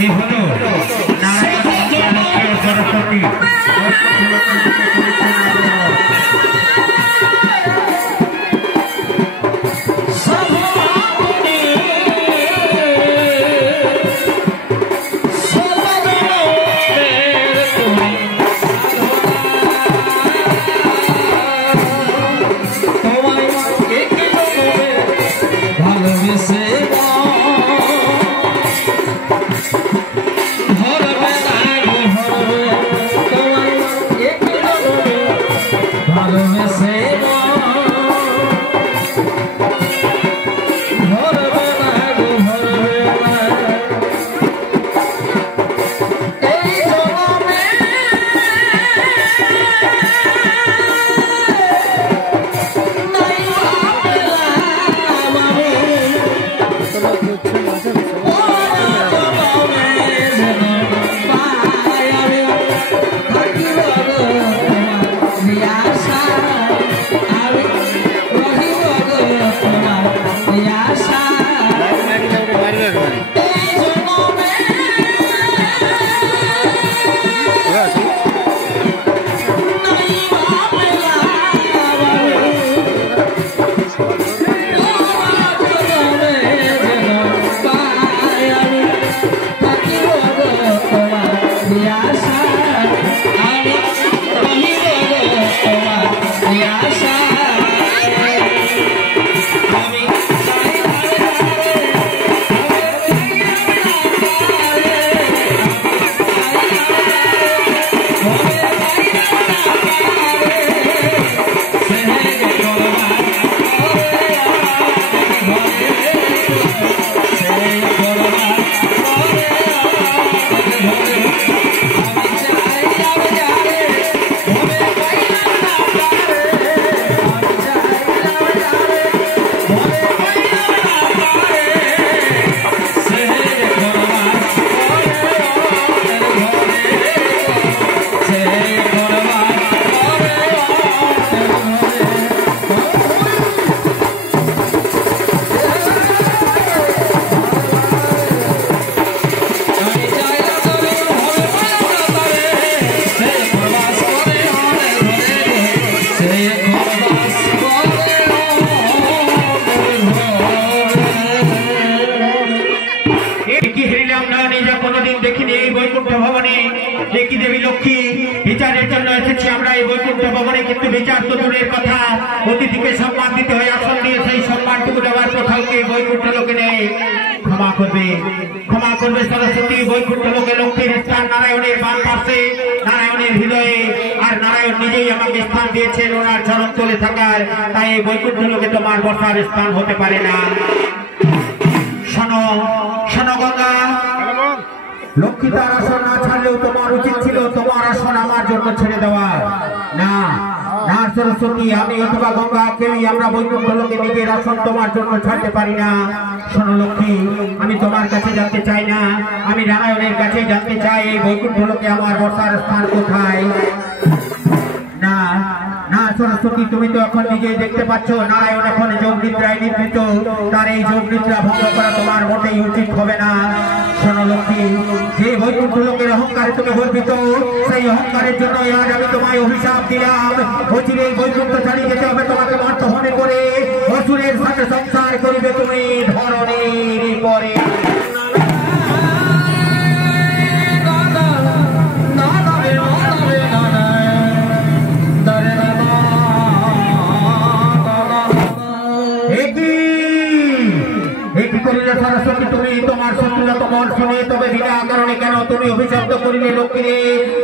এই হলো নারায়ণ সরস্বতী। स्थान होते पारे ना शोनो शोनो गंगा लक्ष्मी तार आसन ना छाड़लेও তোমার উচিত ছিল তোমার আসন আমার জন্য ছেড়ে দেওয়া না না সরস্বতী আমি অথবা গঙ্গা কেউই আমরা বৈকুণ্ঠ লোকে নিজের আসন তোমার জন্য ছাড়তে পারি না। শোনো লক্ষ্মী আমি তোমার কাছে যেতে চাই না, আমি নারায়ণের কাছে যেতে চাই। এই বৈকুণ্ঠ লোকে আমার বসার স্থান কোথায়? না না সরস্বতী তুমি তো এখন নিজেই দেখতে পাচ্ছ নারায়ণ এখন যোগ নিদ্রায় নিদ্রিত, তার এই যোগ নিদ্রা ভঙ্গ করা তোমার মোটেই উচিত হবে না। শোনো লক্ষ্মী যে বৈকুণ্ঠ লোকের অহংকারে তুমি গর্বিত সেই অহংকারের জন্য আজ আমি তোমায় অভিশাপ দিলাম। অচিরে এই বৈকুণ্ঠ ছাড়িয়ে যেতে হবে তোমাকে মর্ত মনে করে, অসুরের সাথে সংসার করিবে তুমি ধরণীর পরে। সরস্বতী তুমি তোমার শত্রুরা তোমার শুনে তবে বিনা কারণে কেন তুমি অভিশপ্ত করিলে লক্ষ্মীরে?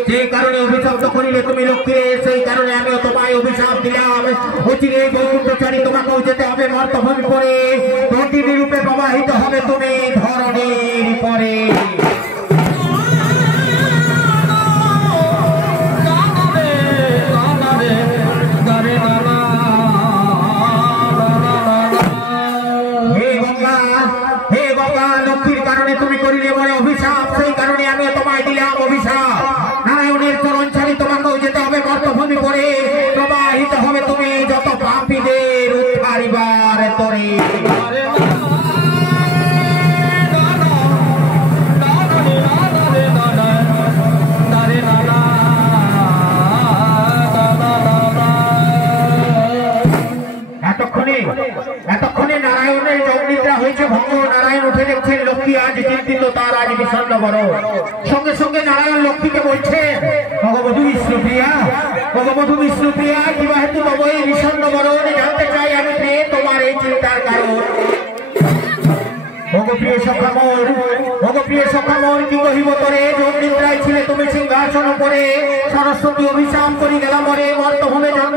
যে কারণে অভিশপ্ত করিলে তুমি লক্ষ্মীরে সেই কারণে আমিও তোমায় অভিশাপ দিলাম। অচিরে বৈকুণ্ঠ ছাড়ি তোমাকেও যেতে হবে মর্তভূমি পরে, প্রতিটি রূপে প্রবাহিত হবে তুমি ধরণীর পরে। তুমি করিলে বলে অভিশাপ, সেই কারণে আমি তোমায় দিলাম অভিশাপ। নারায়ণের চরণ ছাড়ি তোমাকেও যেতে হবে মর্তভূমি পরে, প্রবাহিত হবে তুমি যত পাপীদের উদ্ধারিবার তরে। দিত তার আজ বিষণ্ণ বড়। সঙ্গে সঙ্গে নারায়ণ লক্ষ্মীকে বলছে, ভগবধূ বিষ্ণুপ্রিয়া, ভগবধূ বিষ্ণুপ্রিয়া, কিবা হেতু তব এই বিষণ্ণ বরণ, জানতে চাই আমি প্রিয়ে তোমার এই চিন্তার কারণ। ভগপ্রিয় সখামোর, ভগপ্রিয় সখামোর, কি কহিব তোরে, যোগ নিদ্রায় ছিলে তুমি সিংহাসন উপরে, সরস্বতী অভিশাপ করি গেলাম মরে, মর্তভূমে জন্ম